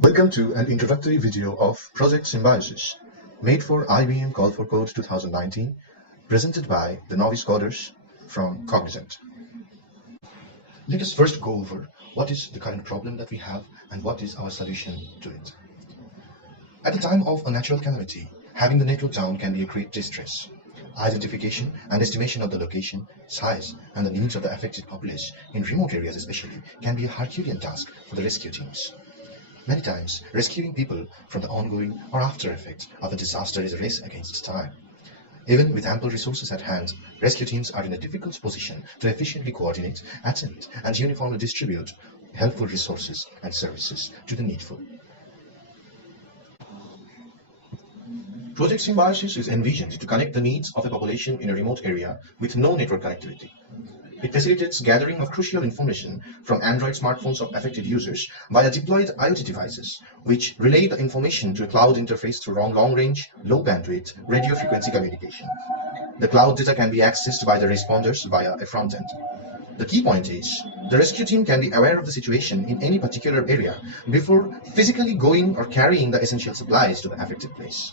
Welcome to an introductory video of Project SIMBIoasis, made for IBM Call for Code 2019, presented by the Novice coders from Cognizant. Let us first go over what is the current problem that we have and what is our solution to it. At the time of a natural calamity, having the network down can be a great distress. Identification and estimation of the location, size, and the needs of the affected populace, in remote areas especially, can be a Herculean task for the rescue teams. Many times, rescuing people from the ongoing or after effects of a disaster is a race against time. Even with ample resources at hand, rescue teams are in a difficult position to efficiently coordinate, attend, and uniformly distribute helpful resources and services to the needful. Project SIMBIoasis is envisioned to connect the needs of a population in a remote area with no network connectivity. It facilitates gathering of crucial information from Android smartphones of affected users via deployed IoT devices, which relay the information to a cloud interface through long-range, low-bandwidth radio frequency communication. The cloud data can be accessed by the responders via a front end. The key point is, the rescue team can be aware of the situation in any particular area before physically going or carrying the essential supplies to the affected place.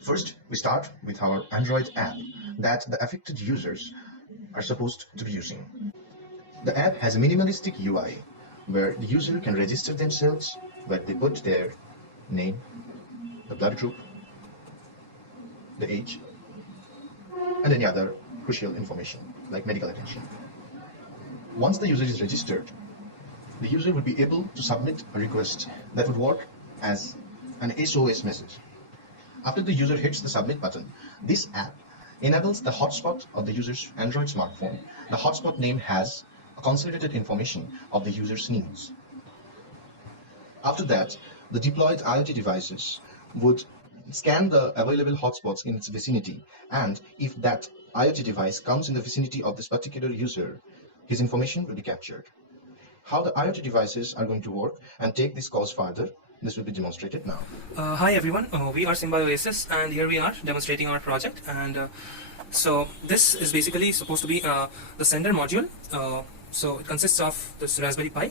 First, we start with our Android app that the affected users are supposed to be using. The app has a minimalistic UI where the user can register themselves, where they put their name, the blood group, the age, and any other crucial information like medical attention. Once the user is registered, the user would be able to submit a request that would work as an SOS message. After the user hits the submit button, this app enables the hotspot of the user's Android smartphone. The hotspot name has a consolidated information of the user's needs. After that, the deployed IoT devices would scan the available hotspots in its vicinity, and if that IoT device comes in the vicinity of this particular user, his information will be captured. How the IoT devices are going to work and take this cause further, this will be demonstrated now. Hi everyone, we are SIMBIoasis, and here we are demonstrating our project. And so this is basically supposed to be the sender module. So it consists of this Raspberry Pi,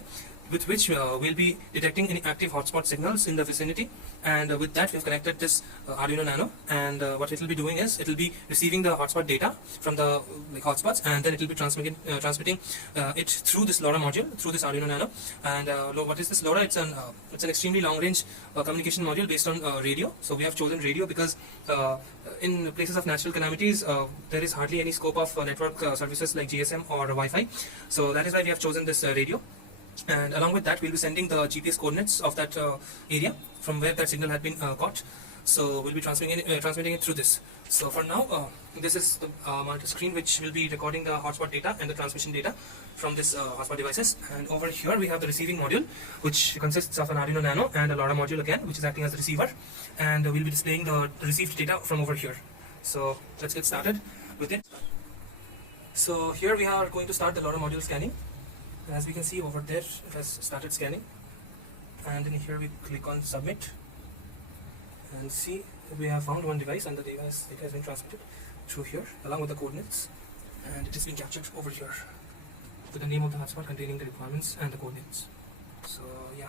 with which we'll be detecting any active hotspot signals in the vicinity, and with that we've connected this Arduino Nano, and what it will be doing is it will be receiving the hotspot data from the hotspots, and then it will be transmitting it through this LoRa module, through this Arduino Nano. And what is this LoRa? It's an extremely long range communication module based on radio. So we have chosen radio because in places of natural calamities there is hardly any scope of network services like GSM or Wi-Fi, so that is why we have chosen this radio. And along with that, we'll be sending the GPS coordinates of that area from where that signal had been caught. So we'll be transmitting it through this. So for now, this is the monitor screen which will be recording the hotspot data and the transmission data from this hotspot devices. And over here we have the receiving module, which consists of an Arduino Nano and a LoRa module again, which is acting as the receiver. And we'll be displaying the received data from over here. So let's get started with it. So here we are going to start the LoRa module scanning. As we can see over there, it has started scanning, and then here we click on submit, and see we have found one device, and the device has been transmitted through here along with the coordinates, and it has been captured over here with the name of the hotspot containing the requirements and the coordinates. So yeah.